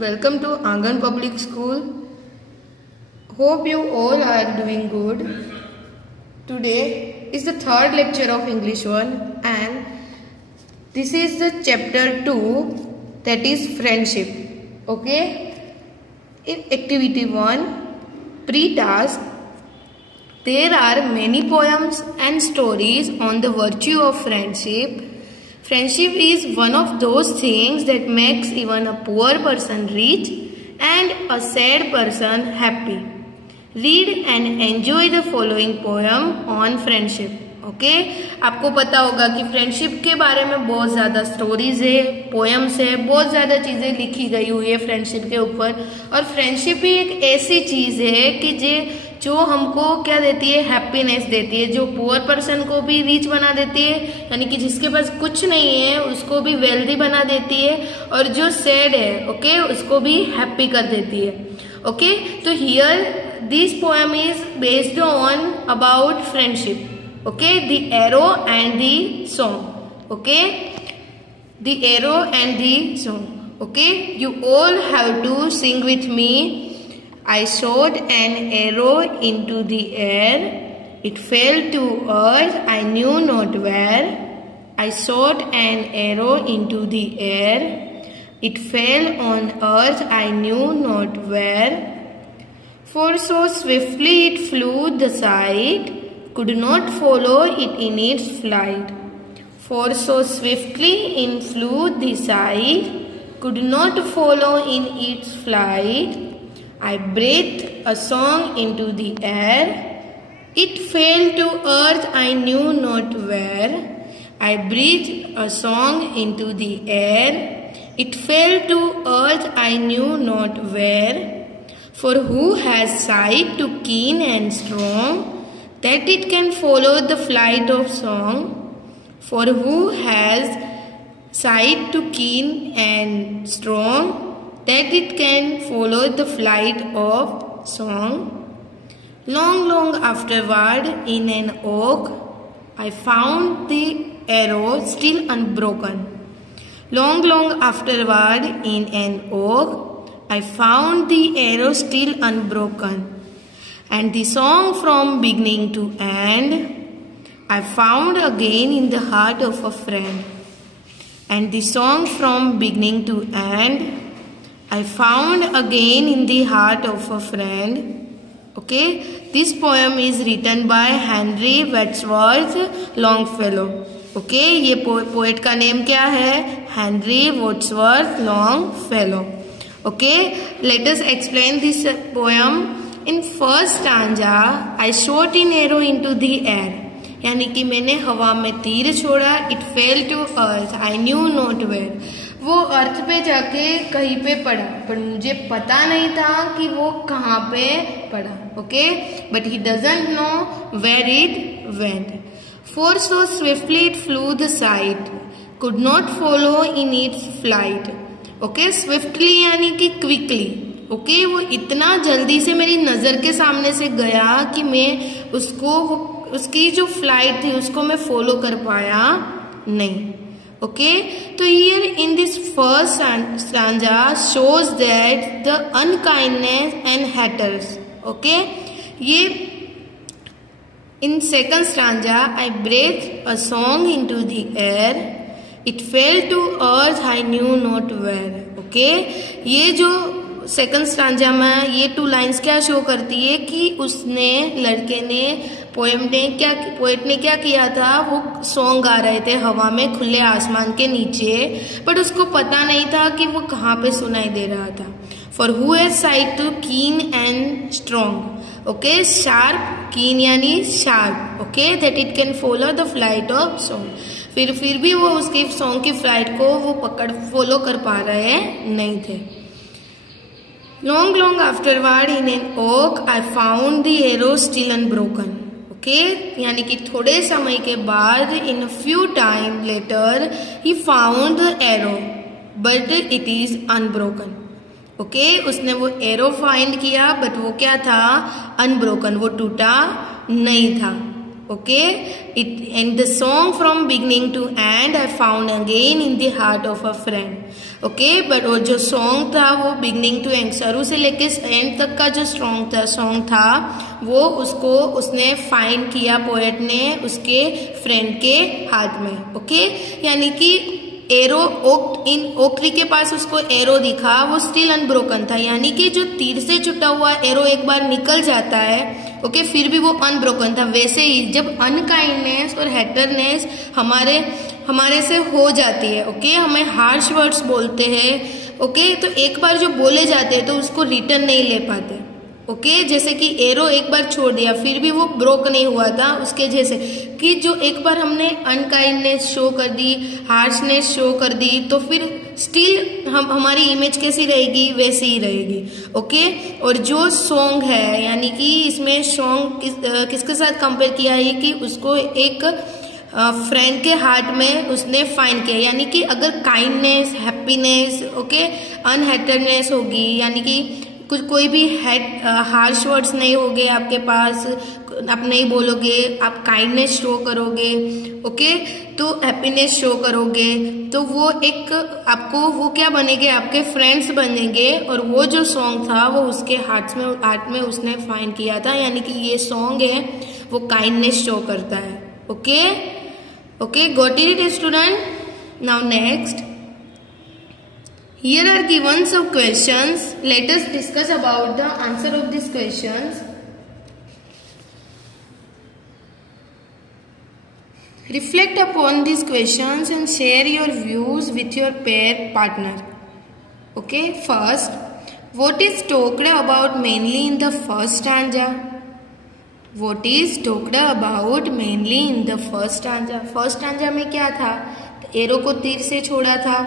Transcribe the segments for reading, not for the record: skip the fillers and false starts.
welcome to Angan Public School. Hope you all are doing good. Today is the third lecture of English 1 and this is the chapter 2, that is friendship. Okay? In activity 1, pre-task, there are many poems and stories on the virtue of friendship. Friendship is one of those things that makes even a poor person rich and a sad person happy. Read and enjoy the following poem on friendship. Okay आपको पता होगा कि friendship के बारे में बहुत ज़्यादा stories है, पोएम्स है, बहुत ज़्यादा चीज़ें लिखी गई हुई है फ्रेंडशिप के ऊपर। और फ्रेंडशिप ही एक ऐसी चीज़ है कि जो हमको क्या देती है, हैप्पीनेस देती है, जो पुअर पर्सन को भी रिच बना देती है, यानी कि जिसके पास कुछ नहीं है उसको भी वेल्दी बना देती है, और जो सैड है ओके उसको भी हैप्पी कर देती है। ओके तो here this poem is based on about friendship. Okay, the arrow and the song. Okay, the arrow and the song. Okay, you all have to sing with me. I shot an arrow into the air. It fell to earth, I knew not where. I shot an arrow into the air. It fell on earth, I knew not where. For so swiftly it flew the sight, could not follow it in its flight. For so swiftly it flew the sight, could not follow in its flight. I breathed a song into the air. It fell to earth, I knew not where. I breathed a song into the air. It fell to earth, I knew not where. For who has sight too keen and strong, that it can follow the flight of song? For who has sight too keen and strong, that it can follow the flight of song? Long, long afterward, in an oak, I found the arrow still unbroken. Long, long afterward, in an oak, I found the arrow still unbroken. And the song from beginning to end, I found again in the heart of a friend. And the song from beginning to end, I found again in the heart of a friend. Okay, this poem is written by Henry Wadsworth Longfellow. Okay, ये poet का name क्या है? Henry Wadsworth Longfellow. Okay, let us explain this poem. In first stanza, I shot an arrow into the air. यानी कि मैंने हवा में तीर छोड़ा. It fell to earth, I knew not where. वो अर्थ पे जाके कहीं पे पड़ा, पर मुझे पता नहीं था कि वो कहाँ पे पड़ा. Okay, but he doesn't know where it went. For so swiftly it flew the sight, could not follow in its flight. Okay, swiftly यानी कि quickly. ओके वो इतना जल्दी से मेरी नज़र के सामने से गया कि मैं उसकी जो फ्लाइट थी उसको मैं फॉलो कर पाया नहीं. ओके तो here in this first stanza shows that the unkindness and haters. Okay ये in second stanza I breathe a song into the air. It fell to earth, I knew not where. Okay ये जो second stanza में ये 2 lines क्या show करती है कि उसने लड़के ने पोएट ने क्या किया था, वो सॉन्ग गा रहे थे हवा में खुले आसमान के नीचे, बट उसको पता नहीं था कि वो कहाँ पे सुनाई दे रहा था. For who has sight to keen and strong. Okay sharp, keen यानी sharp. Okay that it can follow the flight of song. फिर भी वो उसकी सॉन्ग की फ्लाइट को वो फॉलो कर पा रहे नहीं थे. Long, long afterward in an oak, I found the arrow still unbroken. Okay, यानी कि थोड़े समय के बाद, in a few time later, he found the arrow, but it is unbroken. Okay, उसने वो arrow find किया, but वो क्या था? Unbroken, वो टूटा नहीं था. Okay, and the song from beginning to end I found again in the heart of a friend. Okay, but वो जो सॉन्ग था वो beginning to end, शुरू से लेके एंड तक का जो सॉन्ग था वो उसने फाइंड किया पोएट ने उसके फ्रेंड के हाथ में. ओके, यानी कि एरो ओक ट्री के पास उसको एरो दिखा, वो स्टिल अनब्रोकन था, यानी कि जो तीर से छुटा हुआ एरो एक बार निकल जाता है ओके, फिर भी वो अनब्रोकन था. वैसे ही जब अनकाइंडनेस और हेटरनेस हमारे से हो जाती है ओके, हमें हार्श वर्ड्स बोलते हैं ओके, तो एक बार जो बोले जाते हैं तो उसको रिटर्न नहीं ले पाते ओके. जैसे कि एरो एक बार छोड़ दिया फिर भी वो ब्रोक नहीं हुआ था, उसके जैसे कि जो एक बार हमने अनकाइंडनेस शो कर दी, हार्शनेस शो कर दी, तो फिर स्टिल हमारी इमेज कैसी रहेगी, वैसी ही रहेगी ओके. और जो सॉन्ग है यानी कि इसमें सॉन्ग किसके साथ कंपेयर किया है कि उसको एक फ्रेंड के हार्ट में उसने फाइंड किया, यानी कि अगर काइंडनेस, हैप्पीनेस ओके, अनहेटरनेस होगी, यानी कि कोई भी हार्श वर्ड्स नहीं होंगे आपके पास, आप नहीं बोलोगे, आप काइंडनेस शो करोगे ओके, तो हैप्पीनेस शो करोगे, तो वो एक आपको वो क्या बनेंगे, आपके फ्रेंड्स बनेंगे. और वो जो सॉन्ग था वो उसके हार्ट में उसने फाइंड किया था, यानी कि ये सॉन्ग है वो काइंडनेस शो करता है okay. Okay, got it student. Now next, here are given some questions. Let us discuss about the answer of these questions. Reflect upon these questions and share your views with your partner. Okay, first, what is talked about mainly in the first stanza? What is talked about mainly in the first stanza? First stanza में क्या था, arrow को तीर से छोड़ा था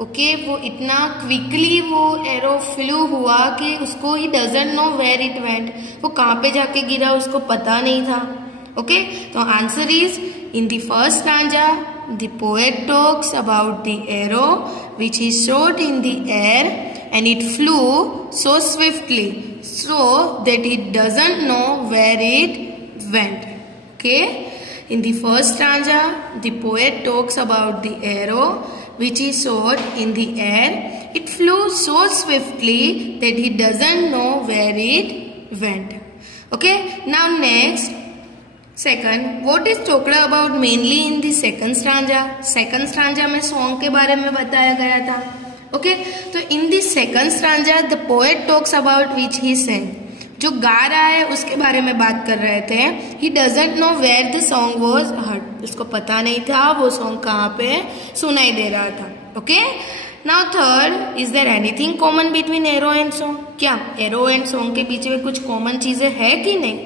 okay, वो इतना क्विकली वो एरो फ्लू हुआ कि उसको he doesn't know where it went, वो कहाँ पे जाके गिरा उसको पता नहीं था ओके. तो answer is in the first stanza the poet talks about the arrow which is shot in the air and it flu so swiftly so that it doesn't know where it went. Okay, in the first stanza the poet talks about the arrow which is shot in the air. It flew so swiftly that he doesn't know where it went. Okay, now next, second, what is talked about mainly in the second stanza? Second stanza में song के बारे में बताया गया था okay. तो in the second stanza the poet talks about which he sang, जो गा रहा है उसके बारे में बात कर रहे थे. He doesn't know where the song was heard, उसको पता नहीं था वो सॉन्ग कहाँ पे सुनाई दे रहा था okay. Now third, is there anything common between arrow and song? क्या एरो एंड सॉन्ग के बीच में कुछ कॉमन चीजें है कि नहीं?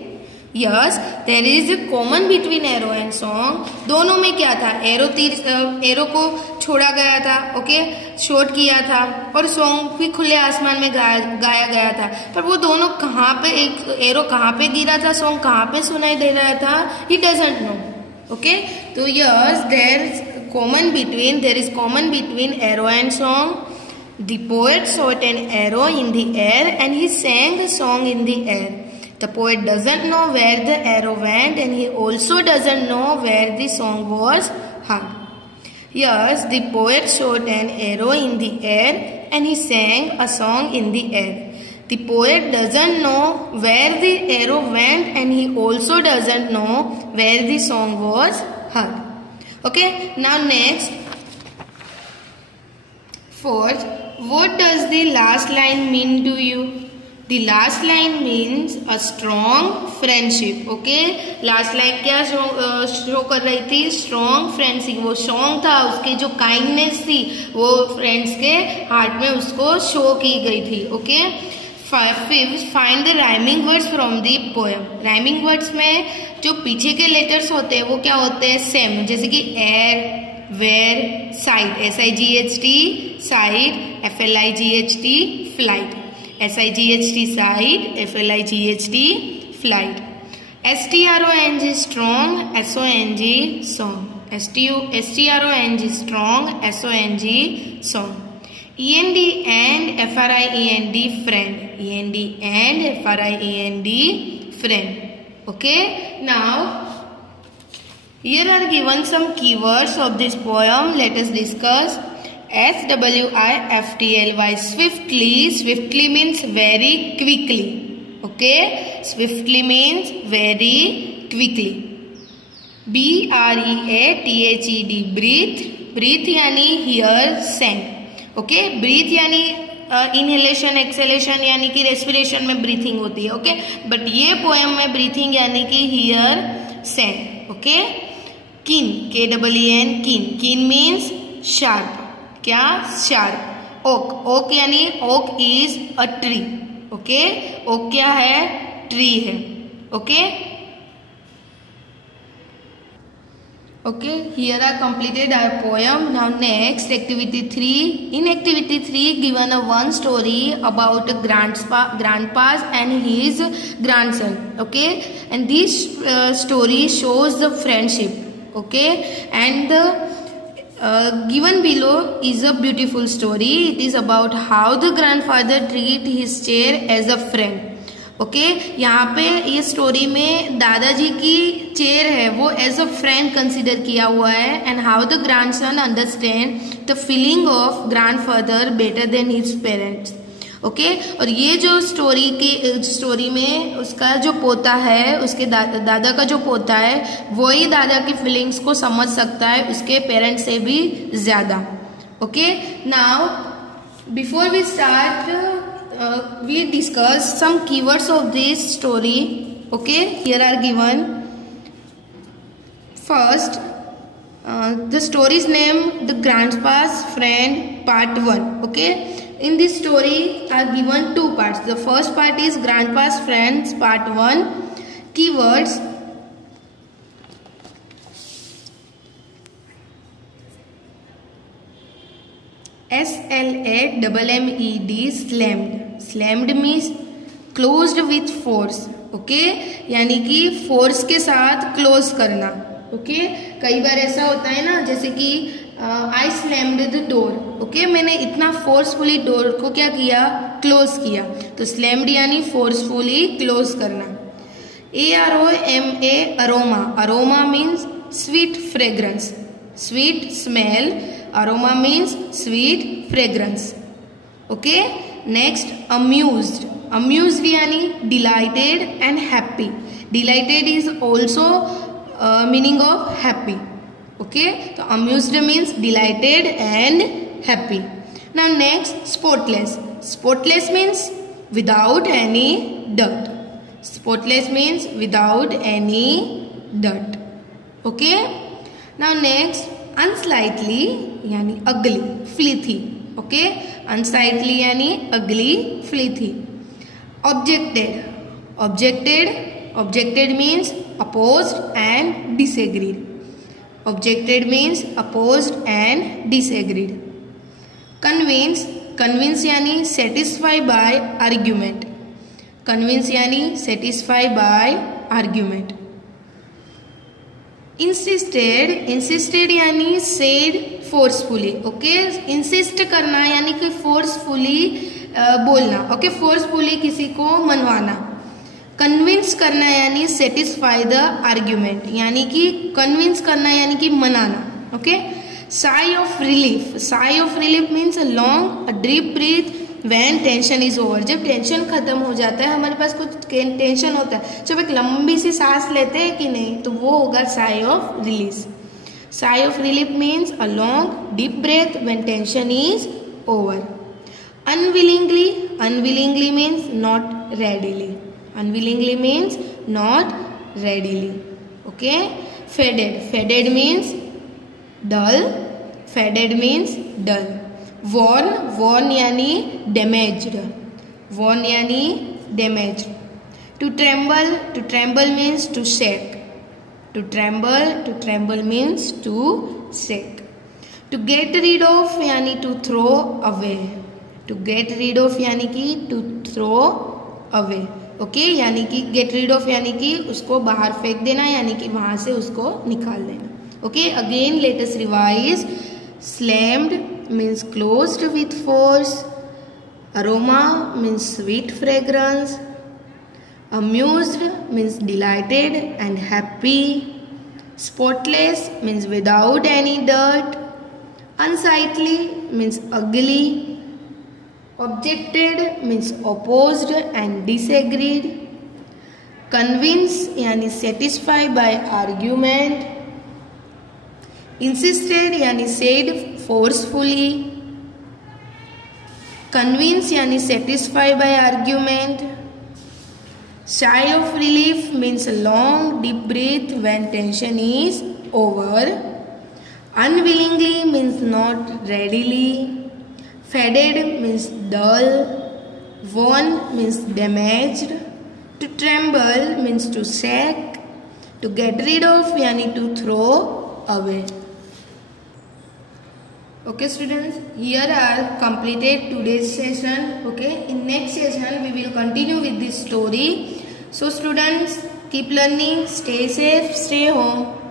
Yes, there is a common between arrow and song. दोनों में क्या था, एरो को छोड़ा गया था ओके, शॉट किया था, और सॉन्ग भी खुले आसमान में गाया गया था. पर वो दोनों कहाँ पे, एक एरो कहाँ पे गिरा था, सॉन्ग कहाँ पे सुनाई दे रहा था, ही डजंट नो ओके. तो yes, there is common between arrow and song. The poet shot an arrow in the air and he sang a song in the air. The poet doesn't know where the arrow went and he also doesn't know where the song was heard. Yes, the poet shot an arrow in the air and he sang a song in the air. The poet doesn't know where the arrow went and he also doesn't know where the song was heard. Okay, now next, fourth, what does the last line mean to you? The last line means a strong friendship. Okay, last line क्या show कर रही थी, strong friendship. वो song था, उसकी जो kindness थी वो फ्रेंड्स के हार्ट में उसको शो की गई थी okay. Fifth, find the rhyming words from the poem. Rhyming words में जो पीछे के लेटर्स होते हैं वो क्या होते हैं, सेम, जैसे कि air, where, sight, SIGHT sight, FLIGHT flight, SIGHT side, FLIGHT flight. STRONG strong, SONG song. STRONG strong, SONG song. END and FRIEND friend. END and FRIEND friend. Okay. Now Here are given some keywords of this poem. Let us discuss. SWIFTLY, swiftly. Swiftly means very quickly. Okay, swiftly means very quickly. BREATHED, breathe. Breathe यानी hear, send. Okay, breathe यानी inhalation exhalation यानी कि respiration में breathing होती है. Okay, but ये poem में breathing यानी कि here, send. Okay, keen, KEEN, keen. Keen means sharp. क्या? शार्प. ओक, ओक यानी oak is a tree. Okay, oak क्या है? ट्री है. Okay, okay, here are completed our poem. Now next, activity 3. In activity 3 given a one story about a grandpa's and his grandson. Okay, and this story shows the friendship. Okay, and the given below is a beautiful story. It is about how the grandfather treat his chair as a friend. Okay, यहाँ पे ये story में दादाजी की chair है वो as a friend consider किया हुआ है. And how the grandson understand the feeling of grandfather better than his parents. Okay, और ये जो स्टोरी में उसका जो पोता है, उसके दादा का जो पोता है, वही दादा की फीलिंग्स को समझ सकता है उसके पेरेंट्स से भी ज्यादा. Okay, now before we start we discuss some keywords of this story. Okay, here are given. First, the story's name, The Grandpa's Friend, Part 1. Okay, in this story are given two parts. The first part is Grandpa's Friends, Part 1. Keywords. SLAMMED, slammed. Slammed means closed with force. Okay, यानी कि force के साथ close करना. Okay, कई बार ऐसा होता है ना, जैसे कि आई स्लैम्ड द डोर. ओके, मैंने इतना फोर्सफुली डोर को क्या किया? क्लोज किया. तो स्लैम्ड यानी फोर्सफुली क्लोज करना. AROMA, aroma. Aroma means sweet fragrance, sweet smell. Aroma means sweet fragrance. Okay, next, amused. Amused यानी delighted and happy. Delighted is also meaning of happy. Okay, so amused means delighted and happy. Now next, spotless. Spotless means without any dirt. Spotless means without any dirt. Okay, now next, unsightly यानी ugly, फ्लीथी. Okay, unsightly यानी ugly, filthy. Objected. Objected means opposed and disagreed. Objected means opposed and disagreed. Convince यानी satisfy by argument. Convince यानी satisfy by argument. Insisted यानी said forcefully. Okay, insist करना यानी कि forcefully बोलना. Okay, forcefully किसी को मनवाना. कन्विंस करना यानी सेटिस्फाई द आर्ग्यूमेंट, यानी कि कन्विंस करना यानी कि मनाना. Okay, Sai of relief. Sai of relief means a long a deep breath when tension is over. जब टेंशन खत्म हो जाता है, हमारे पास कुछ टेंशन होता है, जब एक लंबी सी सांस लेते हैं कि नहीं, तो वो होगा sigh of release. Sigh of relief means a long deep breath when tension is over. Unwillingly. Unwillingly means not readily. Unwillingly means not readily. Okay, faded. Faded means dull. Faded means dull. Worn यानी damaged. Worn यानी damaged. To tremble means to shake. To tremble means to shake. To get rid of यानी to throw away. To get rid of यानी कि to throw away. Okay, यानी कि gate rid of यानी कि उसको बाहर फेंक देना, यानी कि वहां से उसको निकाल देना. Okay, again let us revise. Slammed means closed with force. Aroma means sweet fragrance. Amused means delighted and happy. Spotless means without any dirt. Unsightly means ugly. Objected means opposed and disagreed. Convince यानी satisfy by argument. Insisted यानी said forcefully. Convince यानी satisfy by argument. Sigh of relief means a long deep breath when tension is over. Unwillingly means not readily. Faded means dull. Worn means damaged. To tremble means to shake. To get rid of यानी to throw away. Okay students, here are completed today's session. Okay, in next session we will continue with this story. So students, keep learning, stay safe, stay home.